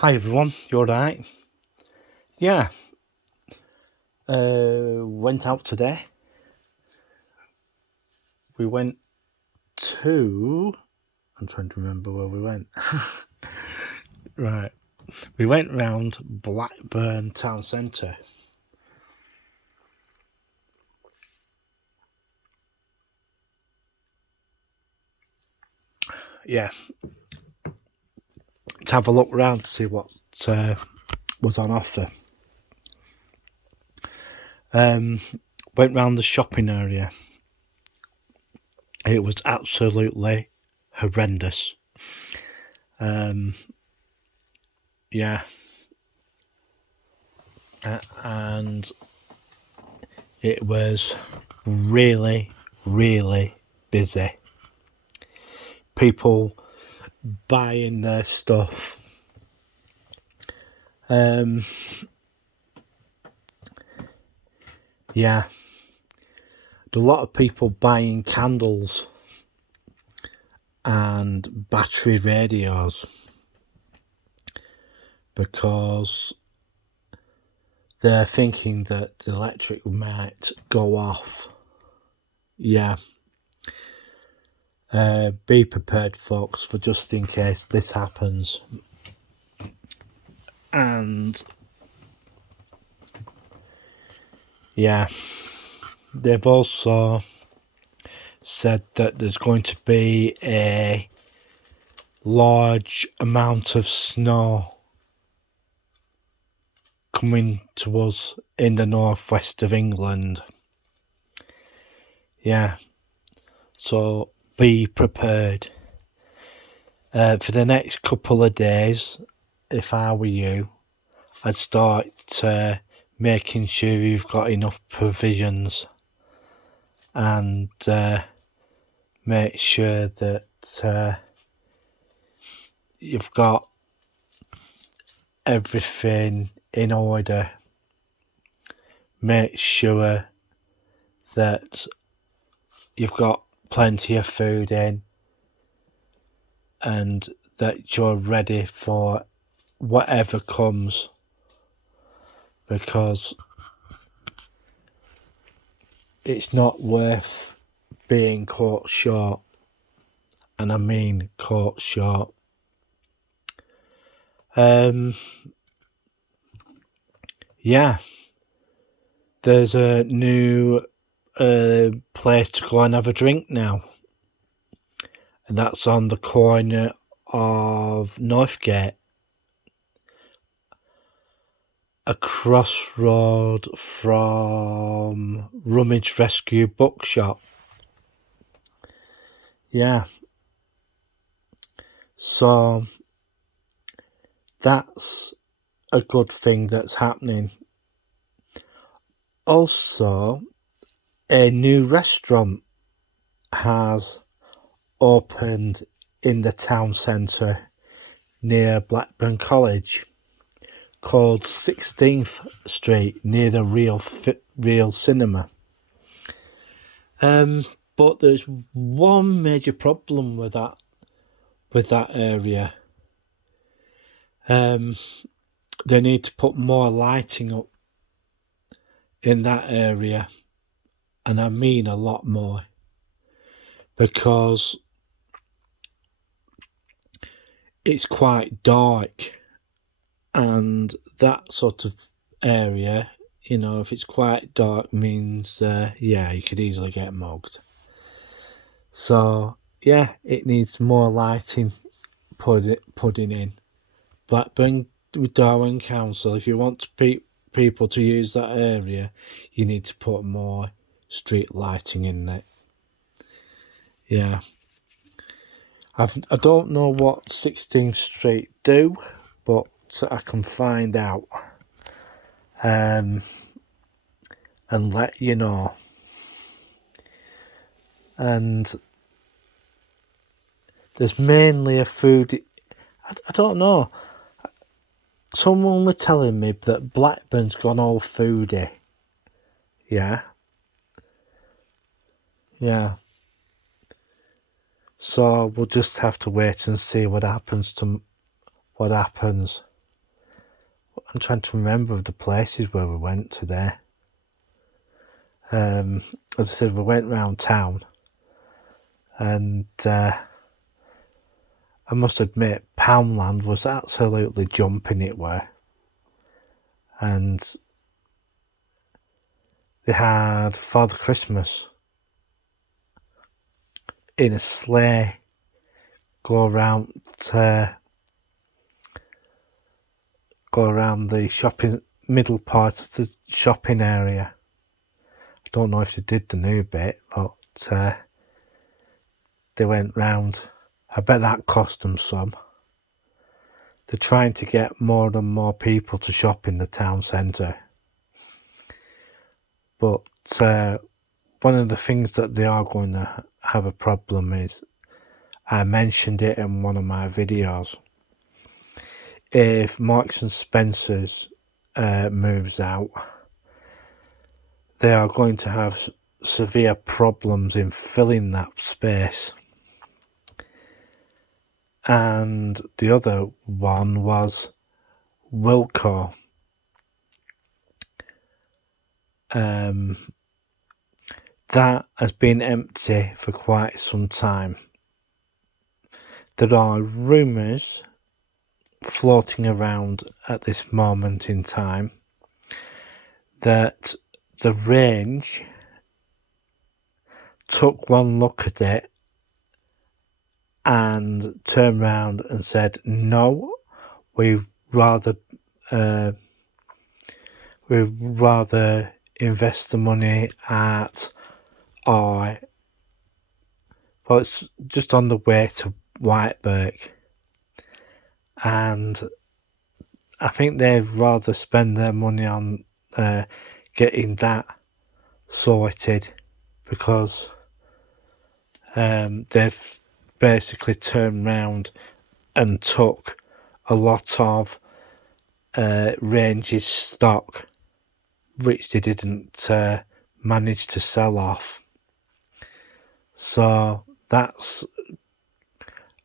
Hi everyone, you alright? Yeah, went out today. We went to. I'm trying to remember where we went. Right, we went round Blackburn Town Centre. Yeah, to have a look round to see what was on offer. Went round the shopping area. It was absolutely horrendous. Yeah, and it was really, really busy. People buying their stuff. Yeah, a lot of people buying candles and battery radios because they're thinking that the electric might go off. Yeah. Be prepared, folks, for just in case this happens. And yeah, they've also said that there's going to be a large amount of snow coming to us in the northwest of England. Yeah, so be prepared. For the next couple of days, if I were you, I'd start making sure you've got enough provisions and make sure that you've got everything in order. Make sure that you've got plenty of food in and that you're ready for whatever comes, because it's not worth being caught short, and I mean caught short. Yeah, there's a new place to go and have a drink now, and that's on the corner of Northgate, a crossroad from Rummage Rescue Bookshop. Yeah, so that's a good thing that's happening. Also, a new restaurant has opened in the town centre near Blackburn College, called 16th Street, near the Real Cinema. But there's one major problem with that area. They need to put more lighting up in that area, and I mean a lot more, because it's quite dark, and that sort of area, if it's quite dark, means you could easily get mugged. So yeah, it needs more lighting putting in. Blackburn with Darwen Council, if you want people to use that area, you need to put more street lighting in it. Yeah. I don't know what 16th Street do, but I can find out and let you know. And there's mainly a food. I don't know. Someone was telling me that Blackburn's gone all foodie. Yeah. Yeah. So we'll just have to wait and see what happens. I'm trying to remember the places where we went today. As I said, we went round town, and I must admit, Poundland was absolutely jumping it were. And they had Father Christmas in a sleigh go around the shopping middle part of the shopping area. I don't know if they did the new bit, but they went round. I bet that cost them some. They're trying to get more and more people to shop in the town centre. But one of the things that they are going to have a problem is, I mentioned it in one of my videos, if Marks and Spencer's moves out, they are going to have severe problems in filling that space. And the other one was Wilko. That has been empty for quite some time. There are rumours floating around at this moment in time that the range took one look at it and turned round and said, no, we'd rather invest the money at it's just on the way to Whiteburg, and I think they'd rather spend their money on getting that sorted, because they've basically turned round and took a lot of Range's stock, which they didn't manage to sell off. So that's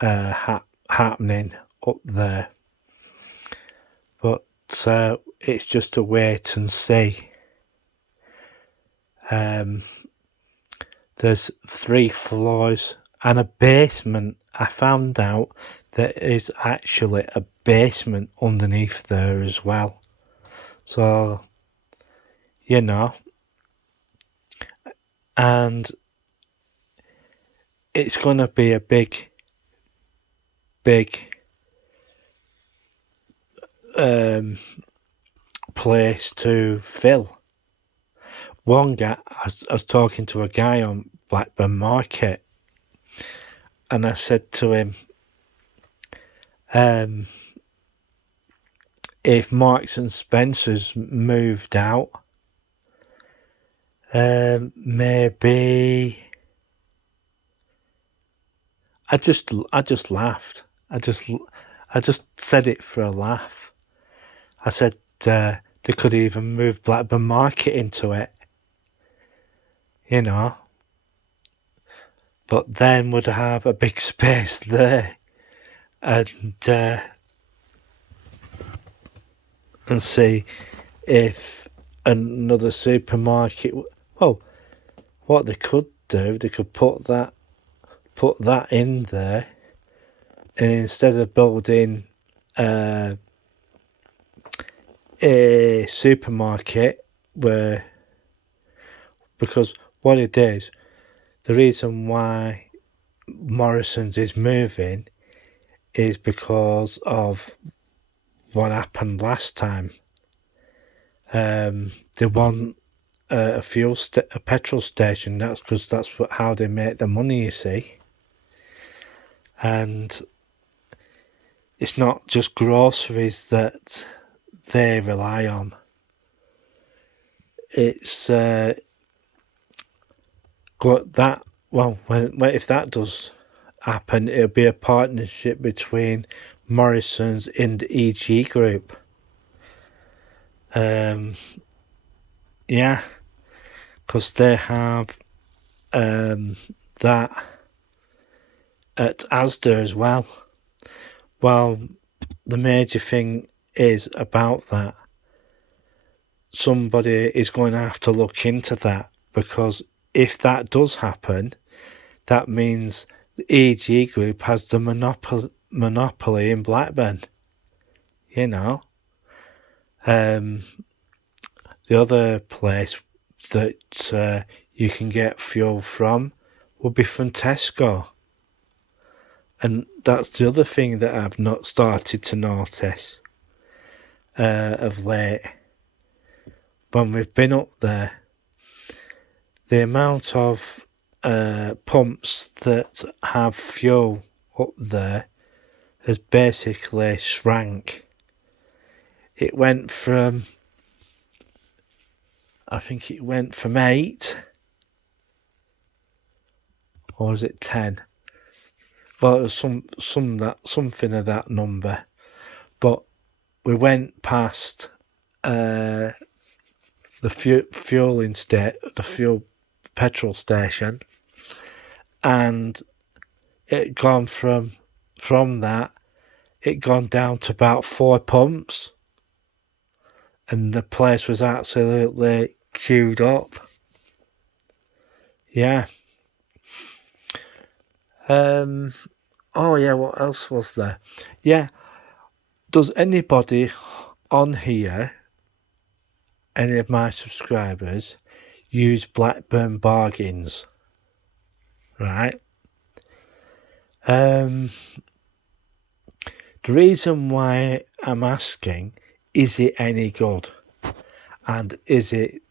happening up there. But it's just a wait and see. There's 3 floors and a basement. I found out there is actually a basement underneath there as well. So, you know, and it's going to be a big place to fill. One guy, I was talking to a guy on Blackburn Market, and I said to him, if Marks and Spencer's moved out, maybe I just laughed. I just said it for a laugh. I said they could even move Blackburn Market into it, you know, but then would have a big space there, and see if another supermarket. Well, what they could do, they could put that in there, and instead of building a supermarket, because what it is, the reason why Morrison's is moving is because of what happened last time. They want a petrol station. That's because that's how they make the money, you see. And it's not just groceries that they rely on. It's if that does happen, it'll be a partnership between Morrison's and the EG Group. Yeah, because they have that at Asda as well. Well, the major thing is about that. Somebody is going to have to look into that, because if that does happen, that means the EG Group has the monopoly in Blackburn. You know, the other place that you can get fuel from would be from Tesco. And that's the other thing that I've not started to notice of late. When we've been up there, the amount of pumps that have fuel up there has basically shrank. It went from, I think it went from 8, or was it 10? Well, it was something of that number. But we went past the fuel petrol station, and it gone from that, it gone down to about 4 pumps, and the place was absolutely queued up. Yeah. Oh yeah, what else was there? Yeah. Does anybody on here, any of my subscribers, use Blackburn Bargains? Right. The reason why I'm asking, is it any good? And is it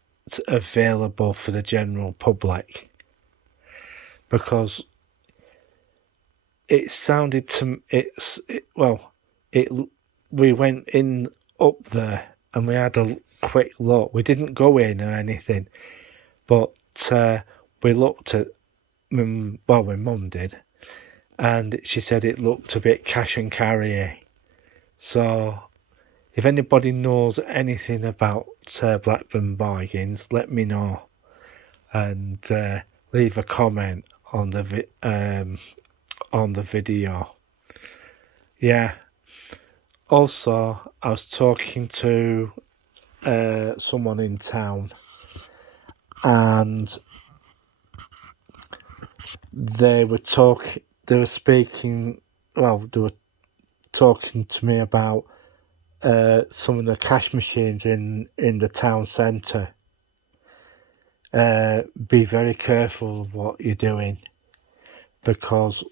available for the general public? Because it sounded to we went in up there and we had a quick look. We didn't go in or anything, but we looked at, my mum did, and she said it looked a bit cash and carry. So if anybody knows anything about Blackburn Bargains, let me know, and leave a comment on the video. Yeah. Also, I was talking to someone in town, and they were talking to me about some of the cash machines in the town centre. Be very careful of what you're doing, because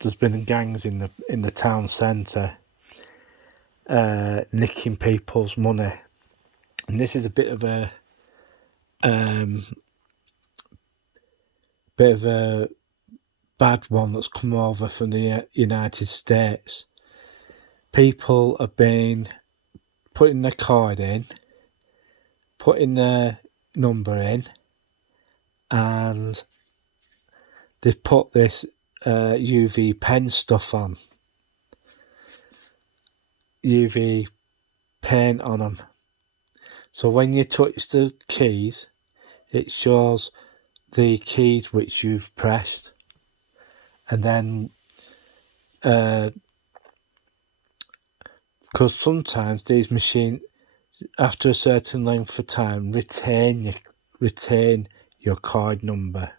there's been gangs in the town centre nicking people's money, and this is a bit of a bad one that's come over from the United States. People have been putting their card in, putting their number in, and they've put this UV pen stuff on, UV paint on them. So when you touch the keys, it shows the keys which you've pressed, and then because sometimes these machines, after a certain length of time, retain your card number.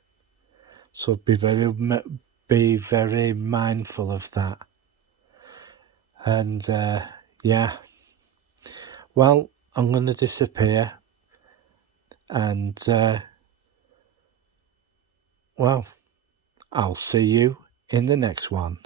So be very mindful of that. And yeah, well, I'm going to disappear, and I'll see you in the next one.